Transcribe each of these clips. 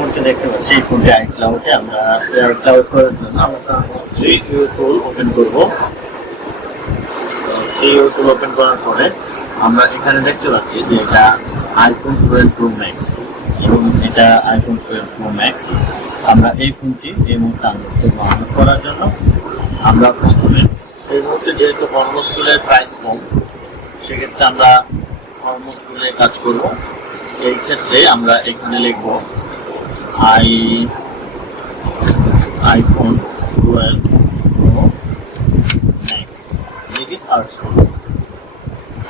মুহূর্তে দেখতে পাচ্ছি এই ফোনটি আইক্লাউডে। আমরা আইক্লাউড করার জন্য আমরা 3U টুল ওপেন করব। 3U টুল ওপেন করার পরে আমরা এখানে দেখতে পাচ্ছি যে এটা iPhone 12 Pro Max এবং এটা iPhone 12 Pro Max। আমরা এই ফোনটি এই মুহূর্তে আনলক করার জন্য আমরা প্রথমে এই মুহূর্তে যেহেতু হরমোস টুলের প্রাইস কম, সেক্ষেত্রে আমরা হরমোস টুলে কাজ করব। এই ক্ষেত্রে আমরা এখানে লিখব iPhone 12 Pro Max লিখে সার্চ করব।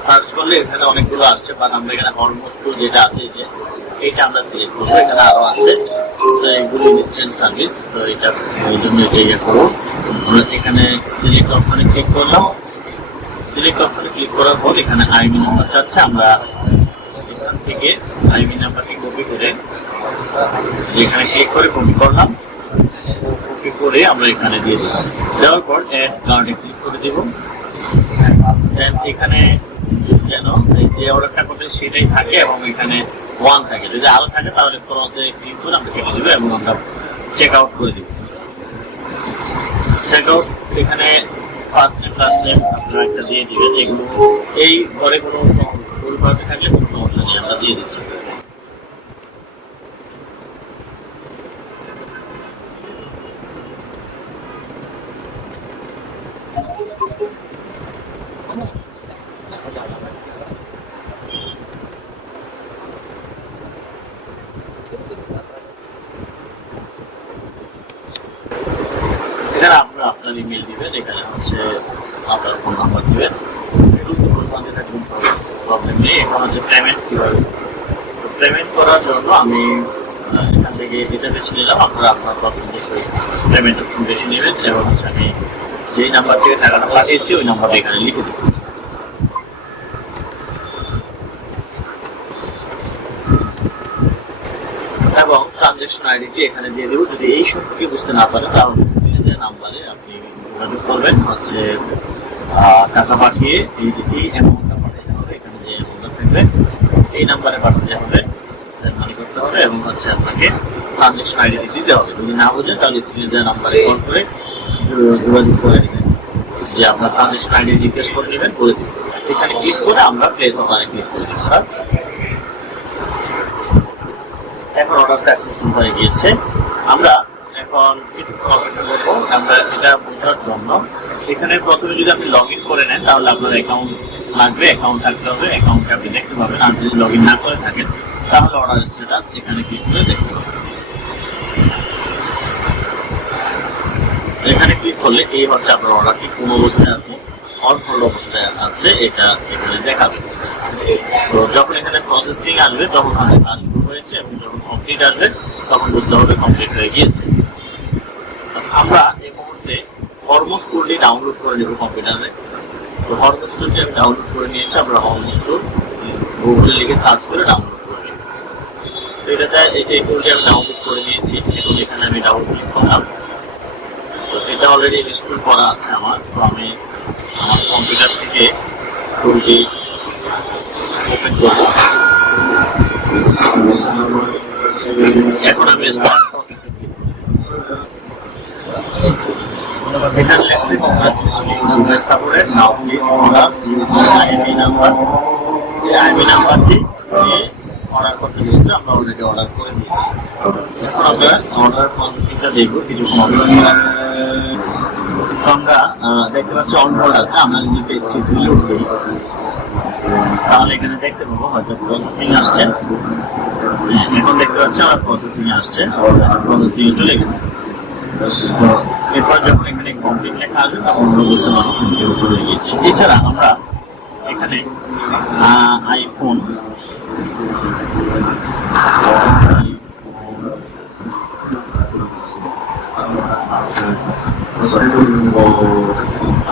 সার্চ করলে এখানে অনেকগুলো আসছে, বাট আমরা এখানে হরমোস টুল যেটা আছে যে এইটা আমরা সিলেক্ট করবো। এখানে আরো আছে এগুলো ইনস্ট্যান্ট সার্ভিস, এটা ওই জন্য এটা করবো। আমরা এখানে সিলেক্ট অপশনে ক্লিক করলাম। সিলেক্ট অপশনে ক্লিক করার পর এখানে আইডি নাম্বার চাচ্ছে। আমরা এখান থেকে আইডি নাম্বারটি কপি করে এখানে ক্লিক করে কপি করলাম। কপি করে আমরা এখানে দিয়ে দেব। দেওয়ার পর অ্যাড কার্ডে ক্লিক করে দেব। এখানে যেন যে অর্ডারটা করবে সেটাই থাকে এবং এখানে 1 থাকে। যদি আরো থাকে তাহলে ক্রসে ক্লিক করে আমরা কেটে দেবো এবং আমরা চেক আউট করে দেব। চেক আউট এখানে ফার্স্ট নেম লাস্ট নেম আপনারা একটা দিয়ে দিবেন। এগুলো এই ঘরে কোনো ভুল করতে থাকলে কোনো সমস্যা নেই, আমরা দিয়ে দিচ্ছি। এখানে আপনারা আপনার ইমেল দিবেন, এখানে হচ্ছে আপনার ফোন নাম্বার দিবেন। প্রবলেম নেই। এখন হচ্ছে পেমেন্ট কীভাবে, পেমেন্ট করার জন্য আমি এখান থেকে এটা বেছে নিলাম। আপনারা আপনার পছন্দের পেমেন্ট অপশন বেছে নেবেন এবং হচ্ছে আমি যেই নাম্বার থেকে টাকাটা পাঠিয়েছি ওই নাম্বারটা এখানে লিখে দেবো। এবং ট্রানজ্যাকশন আইডিটি এখানে দিয়ে দেবো। যদি এই সম্পর্কে বুঝতে না পারেন তাহলে স্ক্রিনে যে নাম্বারে আপনি যোগাযোগ করবেন, হচ্ছে টাকা পাঠিয়ে এই অ্যামাউন্টটা পাঠাতে হবে। এখানে যে অ্যামাউন্টটা থাকবে এই নাম্বারে পাঠাতে হবে, সেন্ড মানি করতে হবে এবং হচ্ছে আপনাকে ট্রানজ্যাকশন আইডি দিতে হবে। যদি না বোঝেন তাহলে স্ক্রিনে যে নাম্বারে কল করে যোগাযোগ করে নেবেন, যে আপনার ট্রানজ্যাকশন আইডি জিজ্ঞেস করে নেবেন, করে দেবেন। এখানে ক্লিক করে আমরা প্লেস অর্ডারে ক্লিক করে দেবো। এখন অর্ডার সাকসেসফুল হয়ে গিয়েছে। আমরা এখন কিছুক্ষণ অপেক্ষা করবো। আমরা এটা বোঝার জন্য এখানে প্রথমে যদি আপনি লগ ইন করে নেন তাহলে আপনার অ্যাকাউন্ট লাগবে, অ্যাকাউন্ট থাকতে হবে, অ্যাকাউন্টে আপনি দেখতে পাবেন। আর যদি লগ ইন না করে থাকেন তাহলে অর্ডার স্ট্যাটাস এখানে ক্লিক করে দেখতে পাবেন। এখানে ক্লিক করলে এই হচ্ছে আপনার অর্ডারটি কোন অবস্থায় আছে, অন হোল্ড অবস্থায় আছে, এটা এখানে দেখাবে। তো যখন এখানে প্রসেসিং আসবে তখন হচ্ছে কাজ শুরু হয়েছে এবং যখন কমপ্লিট আসবে তখন বুঝতে হবে কমপ্লিট হয়ে গিয়েছে। আমরা এই মুহূর্তে হরমোস টুলটি ডাউনলোড করে নেব কম্পিউটারে। তো হরমোস টুলটি আমি ডাউনলোড করে নিয়েছি। আমরা হরমোস টুল গুগলে লিখে সার্চ করে ডাউনলোড করে নেব। তো এটাতে এই টুলটি আমি ডাউনলোড করে নিয়েছি। এখন এখানে আমি ডাউনলোড ক্লিক করলাম। তো এটা অলরেডি ইনস্টল করা আছে আমার। তো আমি আমার কম্পিউটার থেকে টুলটি ওপেন করব। এখন আমি স্টার্ট প্রসেসে ক্লিক করব। এখানে লেখছে congratulation you have supported, now please order using IP number. এই আইপি নাম্বারটি অর্ডার করতে দিয়েছে, আমরা অলরেডি অর্ডার করে দিয়েছি। এখন আমরা অর্ডার প্রসেসিংটা দেখব কিছুক্ষণ অপেক্ষা। আমরা দেখতে পাচ্ছি অন হোল্ড আছে। আমরা যদি পেজটি রিলোড করি তাহলে এখানে দেখতে পাবো হয়তো প্রসেসিং আসছে। এখন দেখতে পাচ্ছি আমার প্রসেসিং আসছে, প্রসেসিং চলে গেছে। তো এরপর যখন এখানে কমপ্লিট লেখা আসবে তখন আমরা বুঝতে পারবো কমপ্লিট হয়ে গিয়েছে। এছাড়া আমরা এখানে আইফোন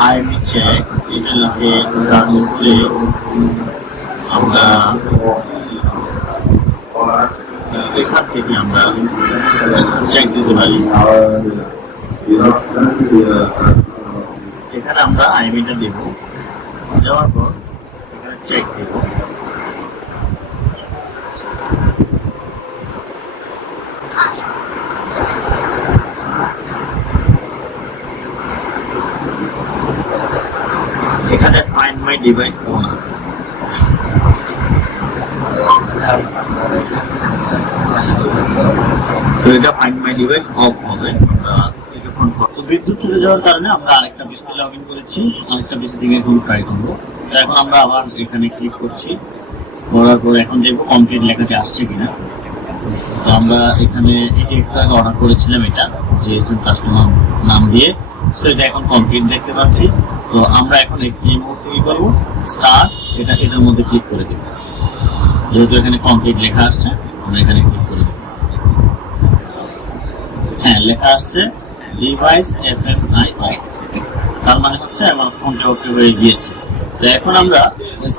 আইপি চেক এটা লিখে সার্চ করলে আমরা এখান থেকে আমরা চেক দিতে পারি। এখানে আমরা আইপিটা দেব, দেওয়ার পর এখানে চেক দেব। মাই ডিভাইস অন আছে। তো এটা ফাইন্ড মাই ডিভাইস অফ হবে কিছুক্ষণ পর। তো বিদ্যুৎ চলে যাওয়ার কারণে আমরা আরেকটা পিসিতে লগ ইন করেছি, আরেকটা পিসি থেকে এখন ট্রাই করবো। তো এখন আমরা আবার এখানে ক্লিক করছি, করার পর এখন দেখবো কমপ্লিট লেখাটি আসছে কিনা। তো আমরা এখানে এটি একটু আগে অর্ডার করেছিলাম, এটা জিএসএম কাস্টমার নাম দিয়ে। তো এটা এখন কমপ্লিট দেখতে পাচ্ছি। তো আমরা এখন এই মুহূর্তে কি করবো, স্টার্ট এটার মধ্যে ক্লিক করে দেবো। যেহেতু এখানে কমপ্লিট লেখা আসছে, আমরা এখানে ক্লিক করে দেবো। হ্যাঁ, লেখা আসছে ডিভাইস FMI অফ, তার মানে হচ্ছে আমার ফোনটা ওকে হয়ে গিয়েছে। তো এখন আমরা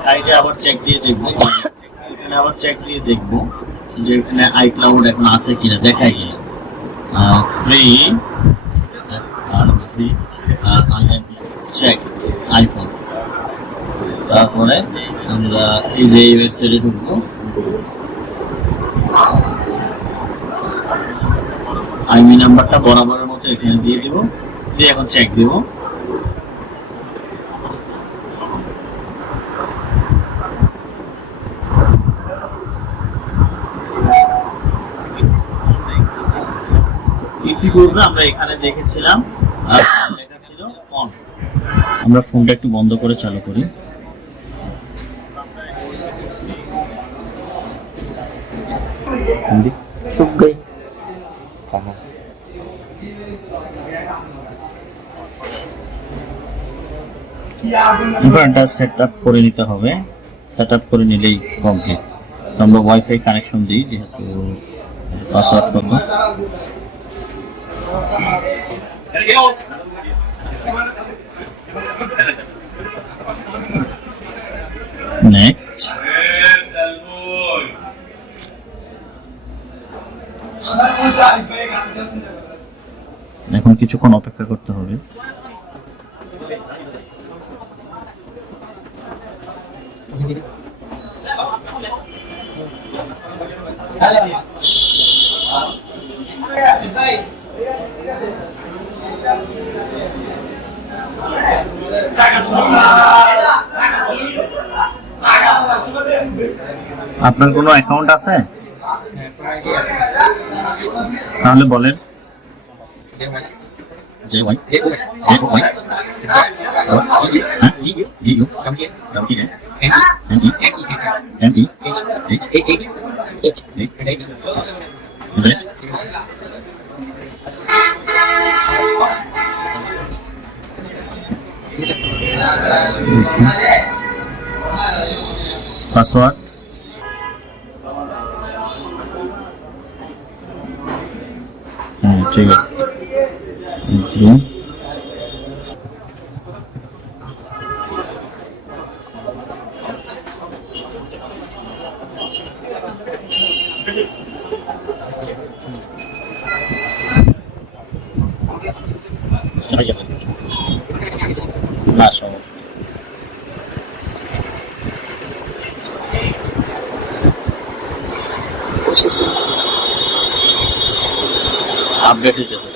সাইডে আবার চেক দিয়ে দেখবো, এখানে আবার চেক দিয়ে দেখবো যে এখানে iCloud এখন আছে কিনা, দেখায় কিনা। Free check iPhone. তারপরে আমরা এই যে ওয়েবসাইটে ঢুকবো, আইমি নাম্বারটা বরাবরের মতো এখানে দিয়ে দিব, দিয়ে এখন চেক দিব। ইতিপূর্বে আমরা এখানে দেখেছিলাম লেখা ছিল অন। আমরা ফোনটা একটু বন্ধ করে চালু করি। এটা সেট আপ করে নিতে হবে, সেট আপ করে নিলেই কমপ্লিট। তো আমরা ওয়াইফাই কানেকশন দিই, যেহেতু পাসওয়ার্ড করবো। নেক্সট, এখন কিছুক্ষণ অপেক্ষা করতে হবে। আপনার কোনো অ্যাকাউন্ট আছে? তাহলে বলেন। পাসওয়ার্ড ঠিক আছে। আপডেট হইতেছে।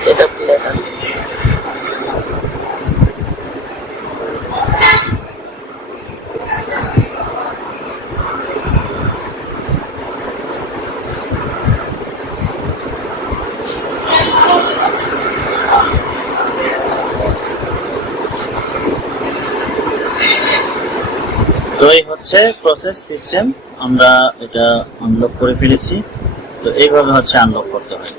সেটআপ লেখা তো এই হচ্ছে প্রসেস সিস্টেম, আমরা এটা আনলক করে ফেলেছি। তো এইভাবে হচ্ছে আনলক করতে হয়।